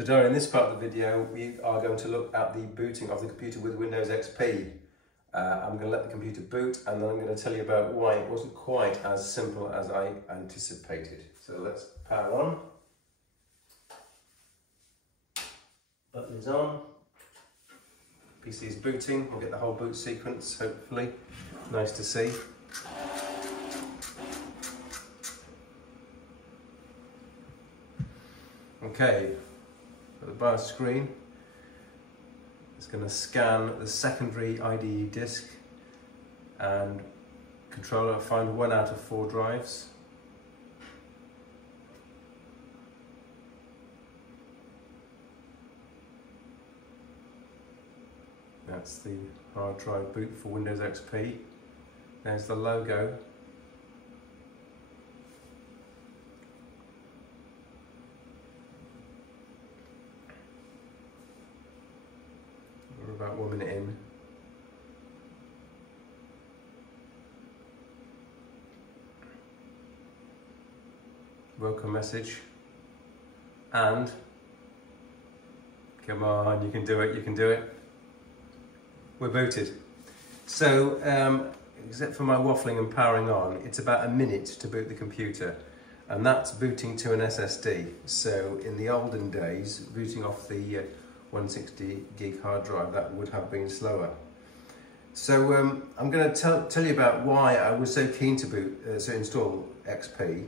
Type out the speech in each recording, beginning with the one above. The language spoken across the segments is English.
So during this part of the video, we are going to look at the booting of the computer with Windows XP. I'm going to let the computer boot, and then I'm going to tell you about why it wasn't quite as simple as I anticipated. So let's power on. Button is on. PC is booting. We'll get the whole boot sequence, hopefully. Nice to see. Okay. The BIOS screen is going to scan the secondary IDE disk and controller, find 1 out of 4 drives. That's the hard drive boot for Windows XP. There's the logo. We're about 1 minute in. Welcome message. And come on, you can do it, you can do it. We're booted. So, except for my waffling and powering on, it's about a minute to boot the computer. And that's booting to an SSD. So in the olden days, booting off the 160 gig hard drive, that would have been slower. So I'm going to tell you about why I was so keen to install XP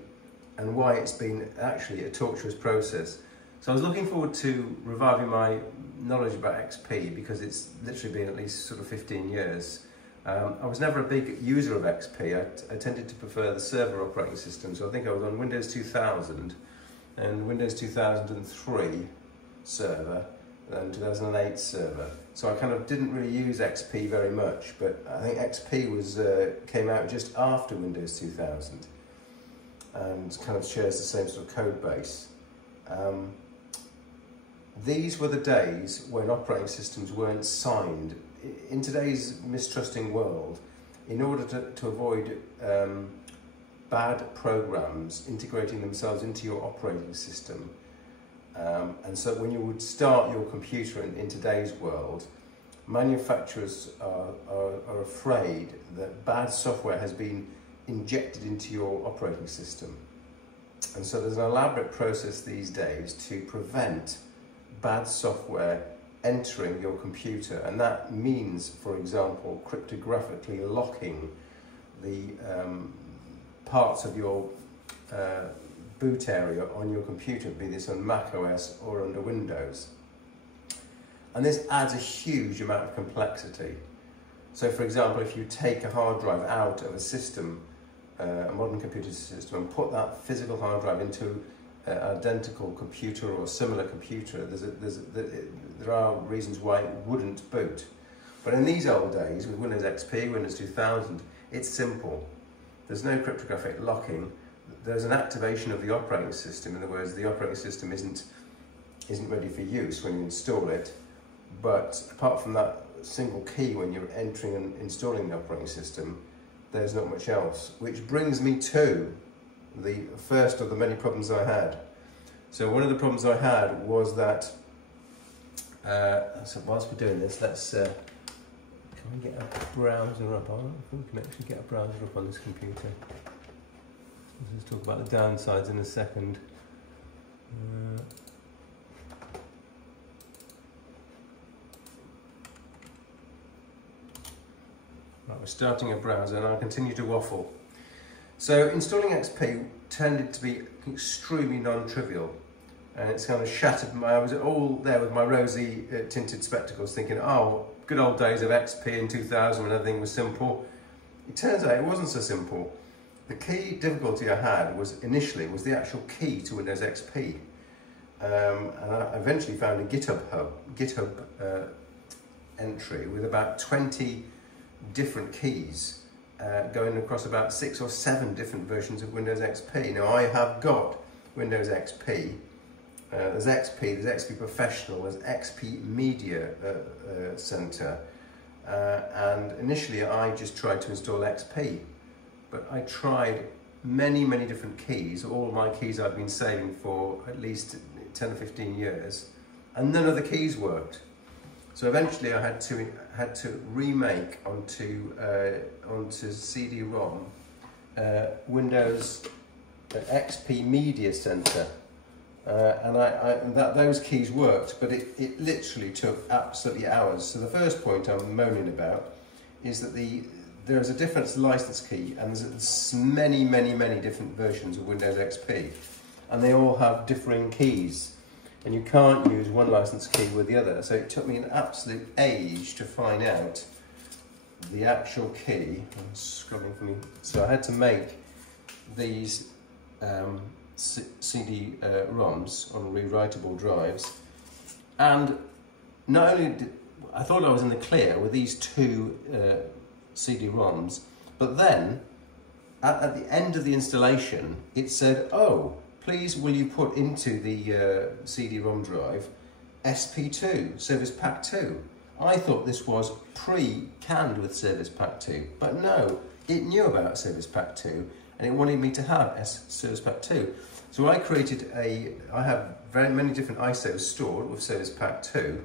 and why it's been actually a torturous process. So I was looking forward to reviving my knowledge about XP because it's literally been at least sort of 15 years. I was never a big user of XP. I tended to prefer the server operating system. So I think I was on Windows 2000 and Windows 2003 server and 2008 server. So I kind of didn't really use XP very much, but I think XP came out just after Windows 2000 and kind of shares the same sort of code base. These were the days when operating systems weren't signed. In today's mistrusting world, in order to avoid bad programs integrating themselves into your operating system, and so when you would start your computer in today's world, manufacturers are afraid that bad software has been injected into your operating system. And so there's an elaborate process these days to prevent bad software entering your computer, and that means, for example, cryptographically locking the parts of your boot area on your computer, be this on Mac OS or under Windows. And this adds a huge amount of complexity. So for example, if you take a hard drive out of a system, a modern computer system, and put that physical hard drive into an identical computer or a similar computer, there are reasons why it wouldn't boot. But in these old days, with Windows XP, Windows 2000, it's simple. There's no cryptographic locking. There's an activation of the operating system. In other words, the operating system isn't ready for use when you install it. But apart from that single key when you're entering and installing the operating system, there's not much else. Which brings me to the first of the many problems I had. So one of the problems I had was that, so whilst we're doing this, can we get a browser up on? I think we can actually get a browser up on this computer. Let's talk about the downsides in a second. Right, we're starting a browser and I'll continue to waffle. So installing XP tended to be extremely non-trivial, and it's kind of shattered I was all there with my rosy tinted spectacles thinking, oh, good old days of XP in 2000 when everything was simple. It turns out it wasn't so simple. The key difficulty I had initially was the actual key to Windows XP. And I eventually found a GitHub entry with about 20 different keys going across about 6 or 7 different versions of Windows XP. Now I have got Windows XP. There's XP, there's XP Professional, there's XP Media Center, and initially I just tried to install XP, but I tried many different keys, all my keys I've been saving for at least 10 or 15 years, and none of the keys worked. So eventually I had to remake onto CD-ROM Windows XP Media Center, and those keys worked, but it literally took absolutely hours. So the first point I'm moaning about is that there is a different license key, and there's many different versions of Windows XP, and they all have differing keys, and you can't use one license key with the other. So it took me an absolute age to find out the actual key. I'm scrolling for me. So I had to make these CD-ROMs on rewritable drives, and not only did I thought I was in the clear with these two CD-ROMs, but then at the end of the installation it said, oh, please will you put into the CD-ROM drive SP2, Service Pack 2. I thought this was pre-canned with Service Pack 2, but no, it knew about Service Pack 2 and it wanted me to have Service Pack 2. So I have very many different ISOs stored with Service Pack 2.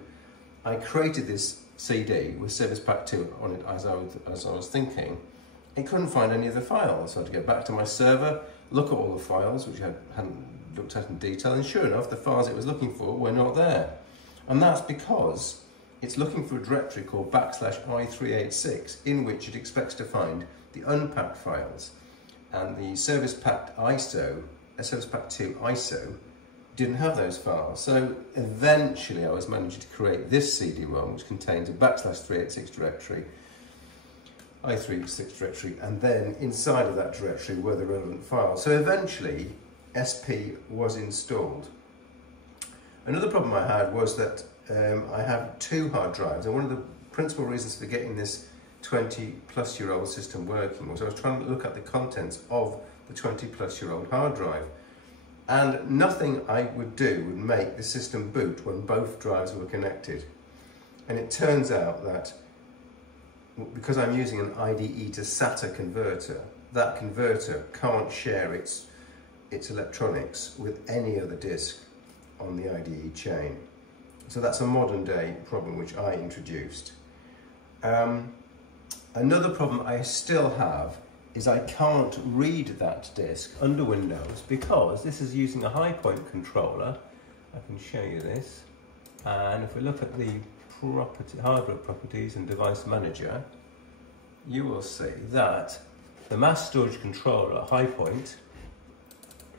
I created this CD with Service Pack 2 on it as I was thinking. It couldn't find any of the files, so I had to go back to my server, look at all the files, which I hadn't looked at in detail, and sure enough, the files it was looking for were not there. And that's because it's looking for a directory called /i386, in which it expects to find the unpacked files. And the Service Pack ISO, Service Pack 2 ISO, didn't have those files. So eventually I was managing to create this CD-ROM, which contains a /386 directory, i386 directory, and then inside of that directory were the relevant files. So eventually SP was installed. Another problem I had was that I have two hard drives, and one of the principal reasons for getting this 20-plus-year-old system working was I was trying to look at the contents of the 20-plus-year-old hard drive, and nothing I would do would make the system boot when both drives were connected. And it turns out that because I'm using an IDE to SATA converter, that converter can't share its electronics with any other disk on the IDE chain. So that's a modern day problem which I introduced. Another problem I still have is I can't read that disk under Windows because this is using a Hi-Point controller. I can show you this. And if we look at the hardware properties and device manager, you will see that the mass storage controller Hi-Point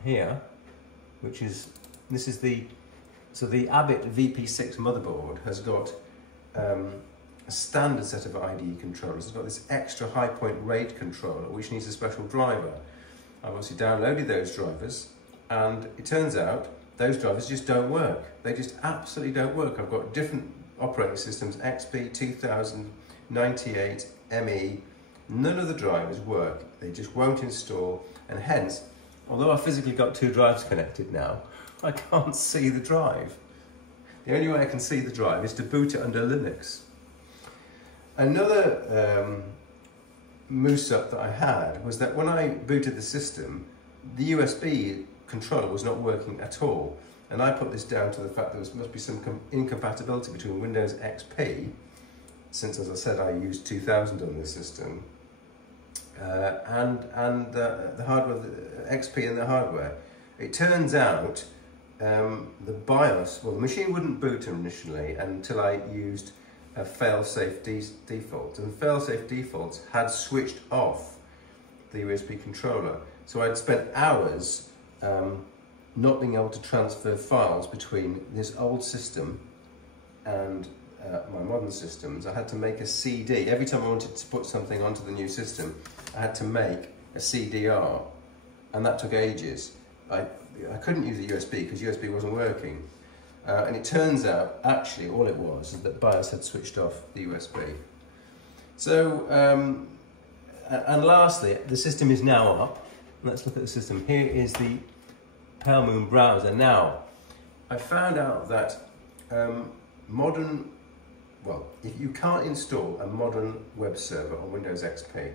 here, so the Abbott VP6 motherboard has got a standard set of IDE controllers. It's got this extra Hi-Point RAID controller which needs a special driver. I've obviously downloaded those drivers, and it turns out those drivers just don't work. They just absolutely don't work. I've got different operating systems, XP, 2000, 98, ME. None of the drivers work. They just won't install, and hence, although I've physically got two drives connected now, I can't see the drive. The only way I can see the drive is to boot it under Linux. Another moose-up that I had was that when I booted the system, the USB controller was not working at all. And I put this down to the fact that there must be some incompatibility between Windows XP, since, as I said, I used 2000 on this system, and the hardware, the XP and the hardware. It turns out the BIOS, well, the machine wouldn't boot initially until I used a fail-safe default, and fail-safe defaults had switched off the USB controller. So I'd spent hours not being able to transfer files between this old system and my modern systems. I had to make a CD. Every time I wanted to put something onto the new system, I had to make a CDR, and that took ages. I couldn't use a USB because USB wasn't working. And it turns out, actually, all it was is that BIOS had switched off the USB. So, and lastly, the system is now up. Let's look at the system. Here is the Pale Moon browser. Now, I found out that if you can't install a modern web server on Windows XP,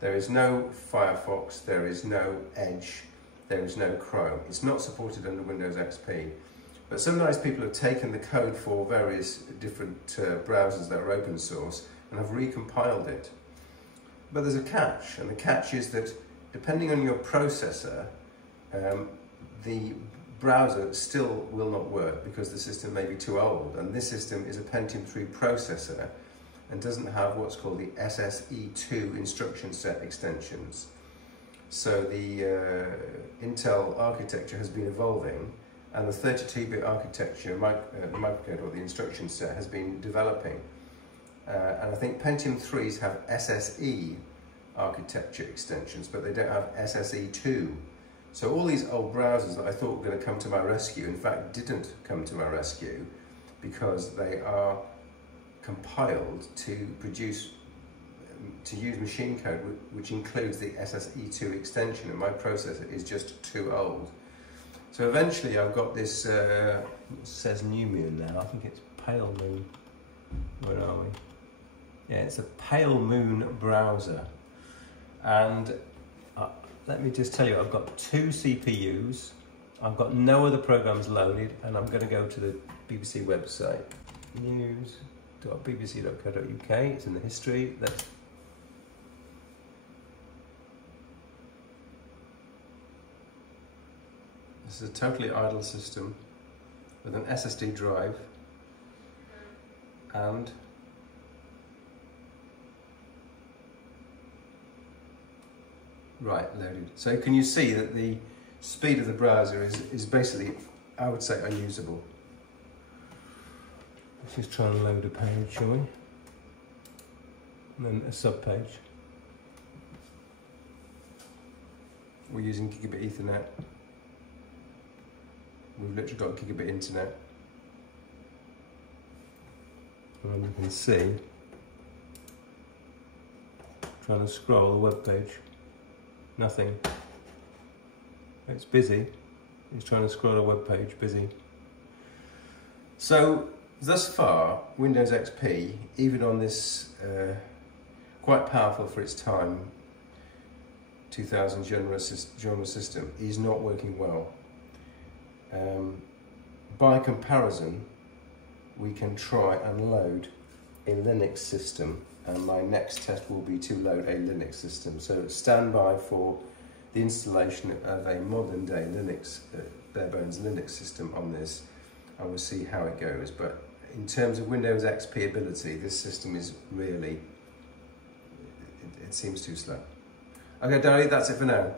there is no Firefox, there is no Edge, there is no Chrome. It's not supported under Windows XP. But some nice people have taken the code for various different browsers that are open source and have recompiled it. But there's a catch, and the catch is that depending on your processor, the browser still will not work because the system may be too old, and this system is a Pentium 3 processor and doesn't have what's called the SSE2 instruction set extensions. So the Intel architecture has been evolving, and the 32-bit architecture, the microcode or the instruction set, has been developing. And I think Pentium 3s have SSE architecture extensions, but they don't have SSE2. So all these old browsers that I thought were going to come to my rescue, in fact, didn't come to my rescue because they are compiled to use machine code which includes the SSE2 extension, and my processor is just too old. So eventually I've got this, it says New Moon now, I think it's Pale Moon. Where are we? Yeah, it's a Pale Moon browser. And let me just tell you, I've got 2 CPUs, I've got no other programs loaded, and I'm going to go to the BBC website, news.bbc.co.uk, it's in the history. This is a totally idle system with an SSD drive and loaded. So can you see that the speed of the browser is basically, I would say, unusable. Let's just try and load a page, shall we? And then a sub-page. We're using gigabit Ethernet. We've literally got gigabit internet. And you can see, trying to scroll the web page. Nothing. It's busy. It's trying to scroll a web page, busy. So, thus far, Windows XP, even on this quite powerful for its time 2000 genre system, is not working well. By comparison, we can try and load a Linux system, and my next test will be to load a Linux system. So stand by for the installation of a modern day Linux, bare bones Linux system on this, and we'll see how it goes. But in terms of Windows XP ability, this system is really, it seems too slow. Okay, Darry, that's it for now.